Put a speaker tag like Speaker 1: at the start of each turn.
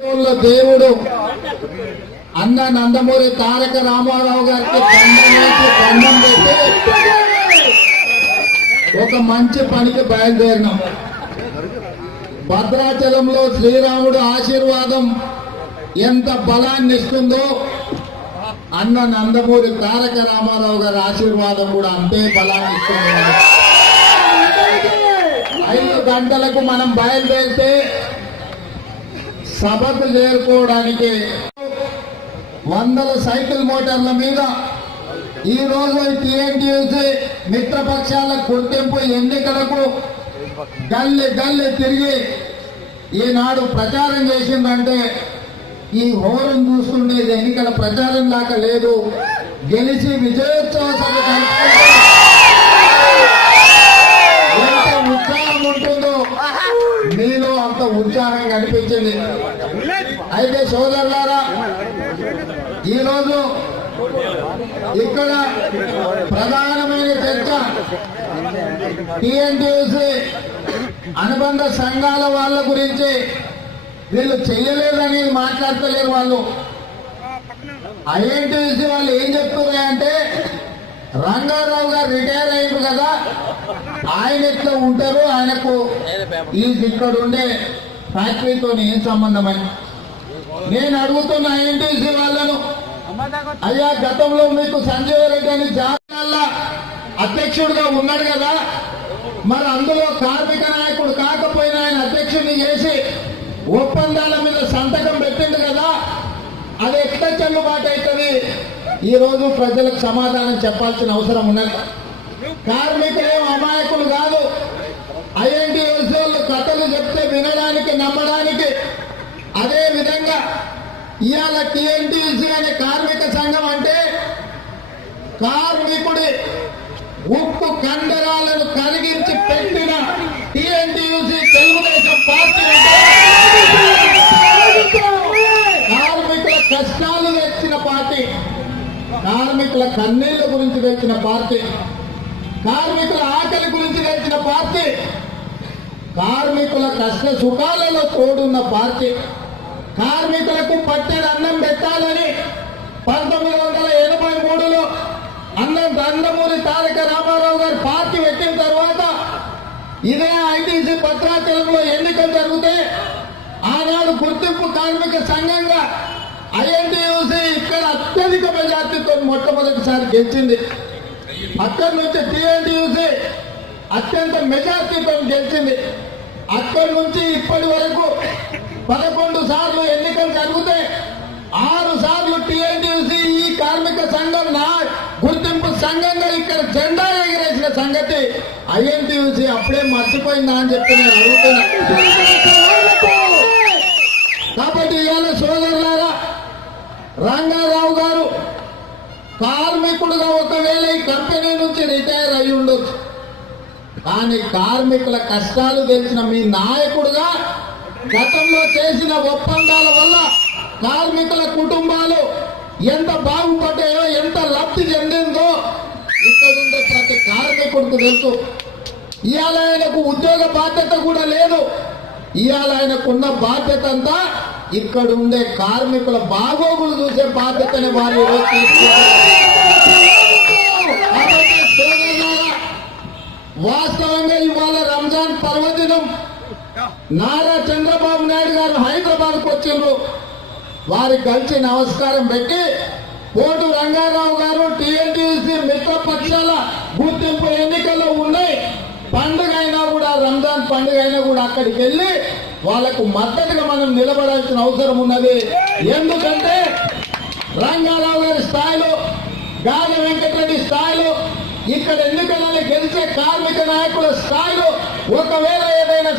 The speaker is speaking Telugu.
Speaker 1: దేవుడు. అన్న నందమూరి తారక రామారావు గారికి దండం పెట్టి ఒక మంచి పనికి బయలుదేరినాం. భద్రాచలంలో శ్రీరాముడు ఆశీర్వాదం ఎంత బలాన్ని ఇస్తుందో అన్న నందమూరి తారక రామారావు గారి ఆశీర్వాదం కూడా అంతే బలాన్ని ఇస్తుంది. ఐదు గంటలకు మనం బయలుదేరితే సభకు చేరుకోవడానికి వందల సైకిల్ మోటార్ల మీద ఈ రోజు టీఎన్టీసీ మిత్రపక్షాల గుర్తింపు ఎన్నికలకు గల్లె గల్లె తిరిగి ఈనాడు ప్రచారం చేసిందంటే ఈ హోరం చూస్తుండేది ఎన్నికల ప్రచారం దాకా లేదు. గెలిచి విజయోత్సవ సభ జరుపుకుంటే ఎంత ఉత్సాహం ఉంటుందో మీలో అంత ఉత్సాహం కనిపించింది అయితే సోదరులారా ఈరోజు ఇక్కడ ప్రధానమైన చర్చ టిఎన్టీసీ అనుబంధ సంఘాల వాళ్ళ గురించి వీళ్ళు చెయ్యలేదని మాట్లాడతలేరు వాళ్ళు. ఐఎన్టీసీ వాళ్ళు ఏం చెప్తున్నారంటే రంగారావు గారు రిటైర్ అయ్యారు కదా ఆయన ఎట్లా ఉంటారు ఆయనకు ఈ ఇక్కడ ఉండే ఫ్యాక్టరీతో ఏం సంబంధమని నేను అడుగుతున్న ఐఎన్టీసీ వాళ్ళను అయ్యా గతంలో మీకు సంజయ్ రెడ్డి అని జాతీయాల అధ్యక్షుడిగా ఉన్నాడు కదా మరి అందులో కార్మిక నాయకుడు కాకపోయినా ఆయన అధ్యక్షుడిని చేసి ఒప్పందాల మీద సంతకం పెట్టిండు కదా అది ఎట్లా చెల్లుబాటు అవుతుంది? ఈ రోజు ప్రజలకు సమాధానం చెప్పాల్సిన అవసరం ఉన్నది. కార్మికులేం అమాయకులు కాదు. ఐఎన్టీ కథలు చెప్తే వినడానికి నమ్మడానికి. అదే విధంగా ఇవాళ టీఎన్టీసీ అనే కార్మిక సంఘం అంటే కార్మికుడి ఉక్కు కండరాలను కలిగించి పెట్టిన టీఎన్టీయూసీ తెలుగుదేశం పార్టీ కార్మికుల కష్టాలు తెచ్చిన పార్టీ. కార్మికుల కన్నీళ్ళ గురించి తెచ్చిన పార్టీ. కార్మికుల ఆకలి గురించి తెచ్చిన పార్టీ. కార్మికుల కష్ట సుఖాలలో తోడున్న పార్టీ. కార్మికులకు పట్టెడు అన్నం పెట్టాలని పంతొమ్మిది వందల ఎనభై మూడులో అన్నం నందమూరి తారక రామారావు గారు పార్టీ పెట్టిన తర్వాత ఇదే ఐటీసీ భద్రాచలంలో ఎన్నికలు జరిగితే ఆనాడు గుర్తింపు కార్మిక సంఘంగా ఐఎన్టీయూసీ ఇక్కడ అత్యధిక మెజార్టీతో మొట్టమొదటిసారి గెలిచింది. అక్కడి నుంచి టీఎన్టీయూసీ అత్యంత మెజార్టీతో గెలిచింది. అక్కడి నుంచి ఇప్పటి వరకు పదకొండు సార్లు ఎన్నికలు జరిగితే ఆరు సార్లు టీఎన్టీసీ ఈ కార్మిక సంఘం నా గుర్తింపు సంఘంగా ఇక్కడ జెండా ఎగిరేసిన సంగతి ఐఎన్టీసీ అప్పుడే మర్చిపోయిందా అని చెప్పి నేను అడుగుతున్నా. కాబట్టి ఇవాళ సోదరులారా రంగారావు గారు కార్మికుడుగా ఒకవేళ ఈ కంపెనీ నుంచి రిటైర్ అయి ఉండొచ్చు కానీ కార్మికుల కష్టాలు తెలిసిన మీ నాయకుడుగా గతంలో చేసిన ఒప్పందాల వల్ల కార్మికుల కుటుంబాలు ఎంత బాగుపడ్డాయో ఎంత లబ్ధి చెందిందో ఇక్కడ ఉండే ప్రతి కార్మికుడికి తెలుసు. ఇవాళ ఆయనకు ఉద్యోగ బాధ్యత కూడా లేదు. ఇవాళ ఆయనకున్న బాధ్యత అంతా ఇక్కడ ఉండే కార్మికుల బాగోగులు చూసే బాధ్యతని వారు ఈరోజు వాస్తవంగా ఇవాళ రంజాన్ పర్వదినం. నారా చంద్రబాబు నాయుడు గారు హైదరాబాద్ వచ్చిండ్రు. వారికి కలిసి నమస్కారం పెట్టి పోటు రంగారావు గారు టీఎన్టీసీ మిత్రపక్షాల గుర్తింపు ఎన్నికల్లో ఉన్నాయి. పండుగ అయినా కూడా రంజాన్ పండుగ అయినా కూడా అక్కడికి వెళ్ళి వాళ్ళకు మద్దతుగా మనం నిలబడాల్సిన అవసరం ఉన్నది. ఎందుకంటే రంగారావు గారి స్థాయిలో గాలి వెంకట ఇక్కడ ఎన్నికలలో గెలిచే కార్మిక నాయకుల స్థాయిలో ఒకవేళ ఏదైనా